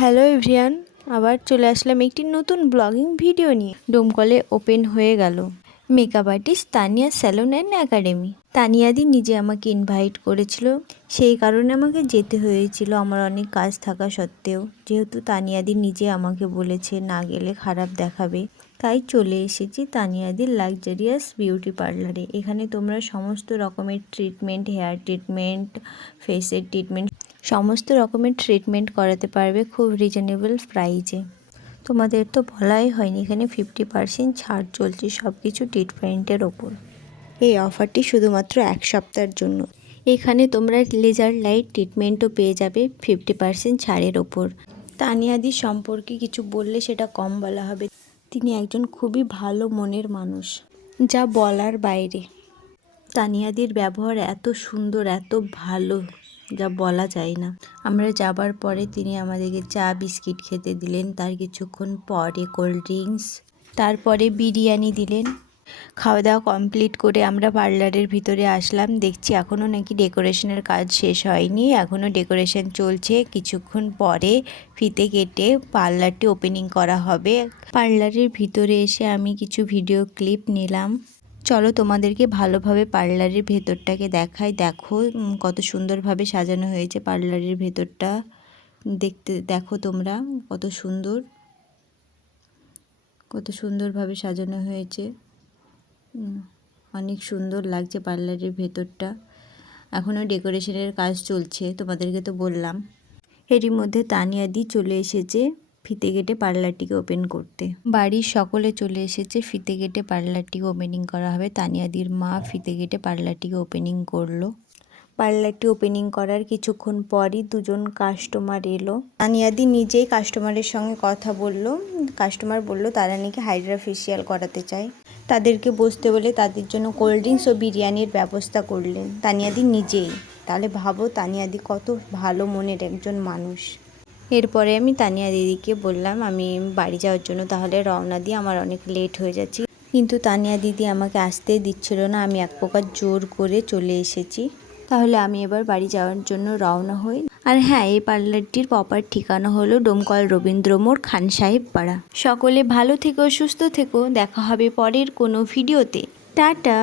Hello everyone, আবার চলে আসলাম একটি নতুন ব্লগিং ভিডিও নিয়ে। ডোমকলে ওপেন হয়ে গেল makeup artist Tania salon and academy. তানিয়াদি নিজে আমাকে ইনভাইট করেছিল, সেই কারণে আমাকে যেতে হয়েছিল আমার অনেক কাজ থাকা সত্ত্বেও। যেহেতু তানিয়াদি নিজে আমাকে বলেছে না গেলে খারাপ দেখাবে, তাই চলে এসেছি তানিয়াদির লাক্সারিয়াস বিউটি পার্লারে। এখানে তোমরা সমস্ত রকমের ট্রিটমেন্ট, হেয়ার ট্রিটমেন্ট, ফেসের ট্রিটমেন্ট, সমস্ত রকমের ট্রিটমেন্ট করাতে পারবে খুব রিজনেবল প্রাইজে। তোমাদের তো বলাই হয়নি, এখানে 50% ছাড় চলছে সব কিছু ট্রিটমেন্টের ওপর। এই অফারটি শুধুমাত্র এক সপ্তাহের জন্য। এখানে তোমরা লেজার লাইট ট্রিটমেন্টও পেয়ে যাবে 50% ছাড়ের ওপর। তানিয়াদি সম্পর্কে কিছু বললে সেটা কম বলা হবে। তিনি একজন খুবই ভালো মনের মানুষ, যা বলার বাইরে। তানিয়াদির ব্যবহার এত সুন্দর, এত ভালো, যা বলা যায় না। আমরা যাবার পরে তিনি আমাদেরকে চা বিস্কিট খেতে দিলেন, তার কিছুক্ষণ পরে কোল্ড ড্রিঙ্কস, তারপরে বিরিয়ানি দিলেন। খাওয়া দাওয়া কমপ্লিট করে আমরা পার্লারের ভিতরে আসলাম। দেখছি এখনও নাকি ডেকোরেশনের কাজ শেষ হয়নি, এখনও ডেকোরেশন চলছে। কিছুক্ষণ পরে ফিতে কেটে পার্লারটি ওপেনিং করা হবে। পার্লারের ভিতরে এসে আমি কিছু ভিডিও ক্লিপ নিলাম। চলো তোমাদেরকে ভালোভাবে পার্লারের ভেতরটাকে দেখাই। দেখো কত সুন্দরভাবে সাজানো হয়েছে পার্লারের ভেতরটা। দেখো তোমরা কত সুন্দরভাবে সাজানো হয়েছে। অনেক সুন্দর লাগছে পার্লারের ভেতরটা। এখনও ডেকোরেশনের কাজ চলছে, তোমাদেরকে তো বললাম। এরই মধ্যে তানিয়াদি চলে এসেছে ফিতে কেটে পার্লারটিকে ওপেন করতে। বাড়ির সকলে চলে এসেছে, ফিতে কেটে পার্লারটিকে ওপেনিং করা হবে। তানিয়াদির মা ফিতে কেটে পার্লারটিকে ওপেনিং করলো। পার্লারটি ওপেনিং করার কিছুক্ষণ পরই দুজন কাস্টমার এলো। তানিয়াদি নিজেই কাস্টমারের সঙ্গে কথা বলল। কাস্টমার বলল তারা নাকি হাইড্রা ফেসিয়াল করাতে চায়। তাদেরকে বসতে বলে তাদের জন্য কোল্ড ড্রিঙ্কস ও বিরিয়ানির ব্যবস্থা করলেন তানিয়াদি নিজেই। তাহলে ভাবো তানিয়াদি কত ভালো মনের একজন মানুষ। এরপরে আমি তানিয়া দিদিকে বললাম আমি বাড়ি যাওয়ার জন্য তাহলে রওনা দিয়ে, আমার অনেক লেট হয়ে যাচ্ছে। কিন্তু তানিয়া দিদি আমাকে আসতেই দিচ্ছিল না, আমি এক প্রকার জোর করে চলে এসেছি। তাহলে আমি এবার বাড়ি যাওয়ার জন্য রওনা হই। আর হ্যাঁ, এই পার্লারটির প্রপার ঠিকানা হলো ডোমকল রবীন্দ্র মোড়, খান সাহেব পাড়া। সকলে ভালো থেকো, সুস্থ থেকো, দেখা হবে পরের কোনো ভিডিওতে। টাটা।